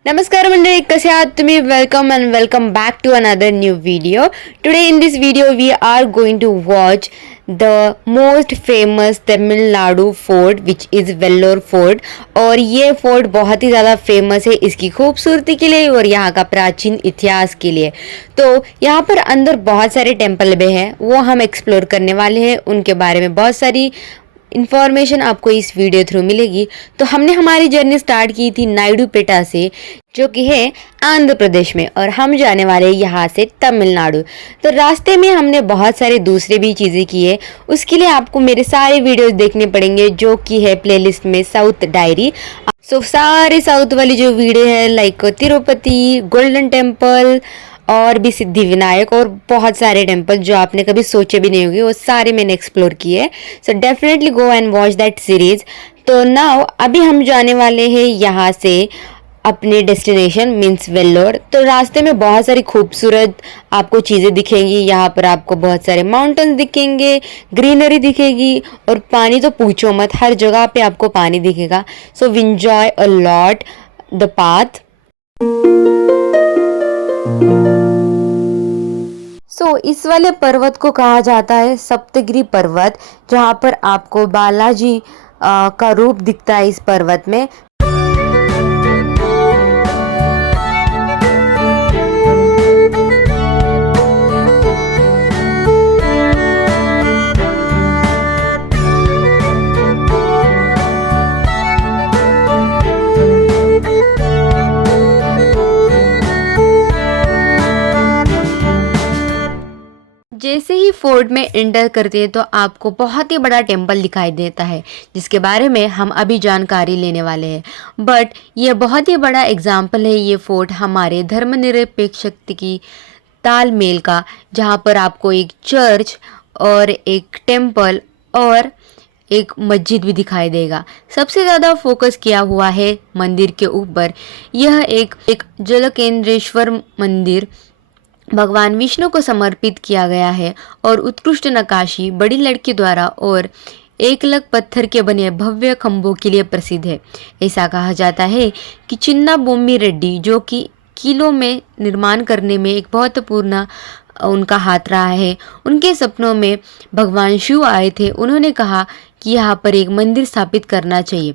नमस्कार मंडळी, कसे आहात तुम्ही? Welcome and welcome back to another new video. Today in this video we are going to watch the most famous Tamil Nadu fort which is Vellore fort. और ये fort बहुत ही ज़्यादा फेमस है इसकी खूबसूरती के लिए और यहाँ का प्राचीन इतिहास के लिए. तो यहाँ पर अंदर बहुत सारे टेम्पल भी हैं, वो हम एक्सप्लोर करने वाले हैं. उनके बारे में बहुत सारी इन्फॉर्मेशन आपको इस वीडियो थ्रू मिलेगी. तो हमने हमारी जर्नी स्टार्ट की थी नायडूपेटा से, जो कि है आंध्र प्रदेश में, और हम जाने वाले यहाँ से तमिलनाडु. तो रास्ते में हमने बहुत सारे दूसरे भी चीज़ें की है. उसके लिए आपको मेरे सारे वीडियोस देखने पड़ेंगे, जो कि है प्लेलिस्ट में साउथ डायरी. सो सारे साउथ वाली जो वीडियो है, लाइक तिरुपति, गोल्डन टेम्पल और भी सिद्धि विनायक और बहुत सारे टेम्पल जो आपने कभी सोचे भी नहीं होंगे, वो सारे मैंने एक्सप्लोर किए. So definitely go and watch that series. तो नाउ अभी हम जाने वाले हैं यहाँ से अपने डेस्टिनेशन मीन्स वेल्लोर. तो रास्ते में बहुत सारी खूबसूरत आपको चीज़ें दिखेंगी. यहाँ पर आपको बहुत सारे माउंटेन्स दिखेंगे, ग्रीनरी दिखेगी, और पानी तो पूछो मत, हर जगह पे आपको पानी दिखेगा. सो विंजॉय अ लॉट द पाथ. इस वाले पर्वत को कहा जाता है सप्तगिरी पर्वत, जहाँ पर आपको बालाजी का रूप दिखता है इस पर्वत में. जैसे ही फोर्ट में एंटर करते हैं तो आपको बहुत ही बड़ा टेम्पल दिखाई देता है, जिसके बारे में हम अभी जानकारी लेने वाले हैं. बट ये बहुत ही बड़ा एग्जाम्पल है ये फोर्ट हमारे धर्मनिरपेक्ष शक्ति की तालमेल का, जहाँ पर आपको एक चर्च और एक टेम्पल और एक मस्जिद भी दिखाई देगा. सबसे ज़्यादा फोकस किया हुआ है मंदिर के ऊपर. यह एक जलकेंद्रेश्वर मंदिर भगवान विष्णु को समर्पित किया गया है और उत्कृष्ट नक्काशी, बड़ी लड़की द्वारा और 1 लाख पत्थर के बने भव्य खंभों के लिए प्रसिद्ध है. ऐसा कहा जाता है कि चिन्ना बोम्मी रेड्डी, जो कि किलों में निर्माण करने में एक महत्वपूर्ण उनका हाथ रहा है, उनके सपनों में भगवान शिव आए थे. उन्होंने कहा कि यहाँ पर एक मंदिर स्थापित करना चाहिए.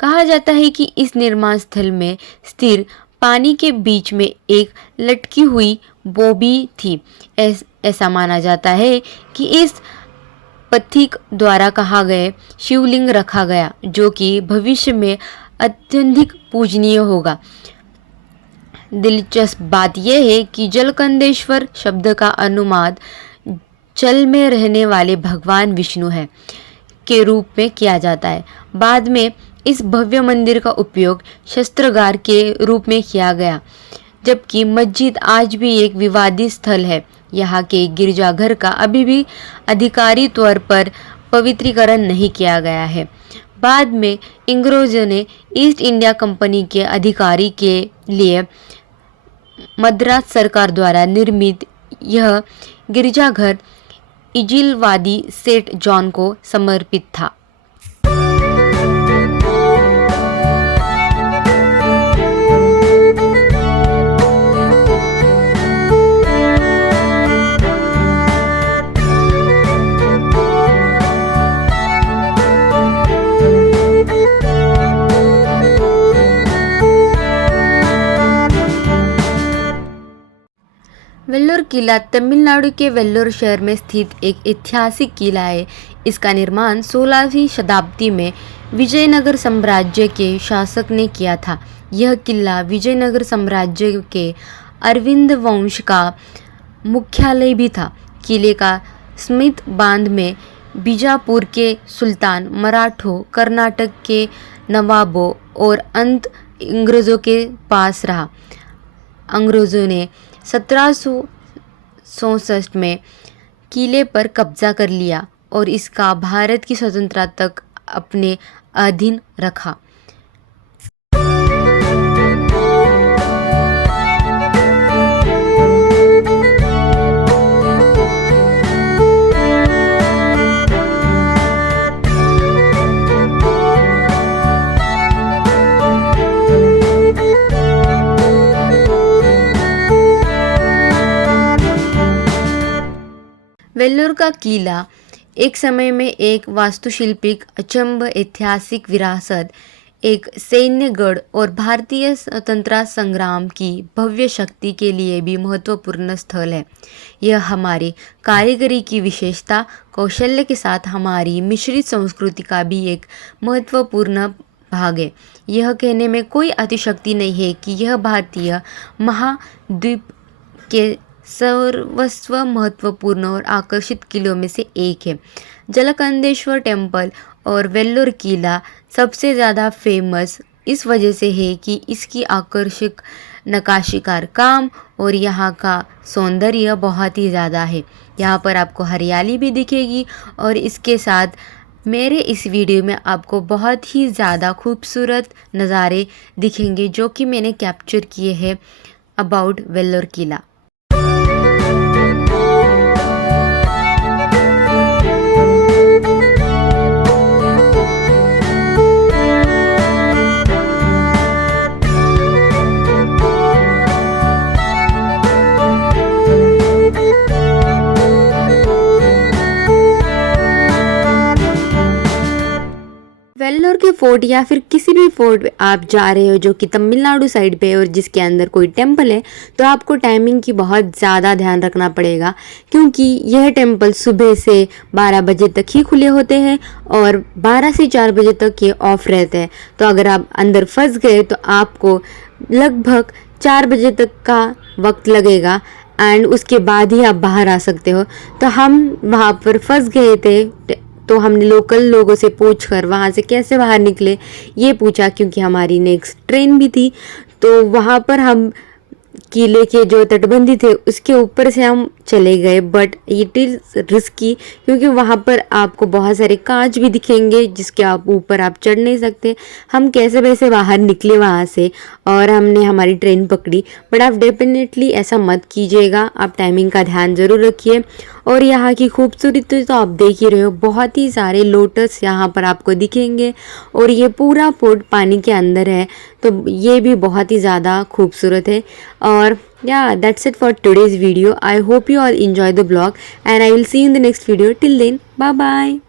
कहा जाता है कि इस निर्माण स्थल में स्थिर पानी के बीच में एक लटकी हुई बोबी थी. ऐसा माना जाता है कि इस पथिक द्वारा कहा गए शिवलिंग रखा गया, जो कि भविष्य में अत्यधिक पूजनीय होगा. दिलचस्प बात यह है कि जलकंदेश्वर शब्द का अनुवाद जल में रहने वाले भगवान विष्णु है के रूप में किया जाता है. बाद में इस भव्य मंदिर का उपयोग शस्त्रागार के रूप में किया गया, जबकि मस्जिद आज भी एक विवादित स्थल है. यहाँ के गिरजाघर का अभी भी आधिकारिक तौर पर पवित्रीकरण नहीं किया गया है. बाद में अंग्रेजों ने ईस्ट इंडिया कंपनी के अधिकारी के लिए मद्रास सरकार द्वारा निर्मित यह गिरजाघर इजिलवादी सेठ जॉन को समर्पित था. वेल्लोर किला तमिलनाडु के वेल्लोर शहर में स्थित एक ऐतिहासिक किला है. इसका निर्माण 16वीं शताब्दी में विजयनगर साम्राज्य के शासक ने किया था. यह किला विजयनगर साम्राज्य के अरविंद वंश का मुख्यालय भी था. किले का स्मिथ बांध में बीजापुर के सुल्तान, मराठों, कर्नाटक के नवाबों और अंत अंग्रेज़ों के पास रहा. अंग्रेज़ों ने 1767 में किले पर कब्जा कर लिया और इसका भारत की स्वतंत्रता तक अपने अधीन रखा. वेल्लोर का किला एक समय में एक वास्तुशिल्पिक अचंभ, ऐतिहासिक विरासत, एक सैन्यगढ़ और भारतीय स्वतंत्रता संग्राम की भव्य शक्ति के लिए भी महत्वपूर्ण स्थल है। यह हमारी कारीगरी की विशेषता, कौशल्य के साथ हमारी मिश्रित संस्कृति का भी एक महत्वपूर्ण भाग है। यह कहने में कोई अतिशक्ति नहीं है कि यह भारतीय महाद्वीप के सर्वस्व महत्वपूर्ण और आकर्षित किलों में से एक है। जलकंदेश्वर टेम्पल और वेल्लोर किला सबसे ज़्यादा फेमस इस वजह से है कि इसकी आकर्षक नक्काशीकार काम और यहाँ का सौंदर्य बहुत ही ज़्यादा है। यहाँ पर आपको हरियाली भी दिखेगी और इसके साथ मेरे इस वीडियो में आपको बहुत ही ज़्यादा खूबसूरत नज़ारे दिखेंगे जो कि मैंने कैप्चर किए हैं अबाउट वेल्लोर किला। वेल्लोर के फोर्ट या फिर किसी भी फोर्ट आप जा रहे हो जो कि तमिलनाडु साइड पे है और जिसके अंदर कोई टेम्पल है, तो आपको टाइमिंग की बहुत ज़्यादा ध्यान रखना पड़ेगा, क्योंकि यह टेम्पल सुबह से 12 बजे तक ही खुले होते हैं और 12 से 4 बजे तक ये ऑफ रहते हैं। तो अगर आप अंदर फंस गए तो आपको लगभग 4 बजे तक का वक्त लगेगा एंड उसके बाद ही आप बाहर आ सकते हो। तो हम वहाँ पर फंस गए थे, तो हमने लोकल लोगों से पूछकर वहाँ से कैसे बाहर निकले ये पूछा, क्योंकि हमारी नेक्स्ट ट्रेन भी थी। तो वहाँ पर हम किले के जो तटबंदी थे उसके ऊपर से हम चले गए, बट इट इज़ रिस्की क्योंकि वहाँ पर आपको बहुत सारे कांच भी दिखेंगे जिसके आप ऊपर आप चढ़ नहीं सकते। हम कैसे वैसे बाहर निकले वहाँ से और हमने हमारी ट्रेन पकड़ी, बट आप डेफिनेटली ऐसा मत कीजिएगा, आप टाइमिंग का ध्यान ज़रूर रखिए। और यहाँ की खूबसूरती तो आप देख ही रहे हो, बहुत ही सारे लोटस यहाँ पर आपको दिखेंगे और ये पूरा पोर्ट पानी के अंदर है, तो ये भी बहुत ही ज़्यादा खूबसूरत है। और yeah, that's it for today's video. I hope you all enjoy the vlog and I will see you in the next video. Till then, bye bye.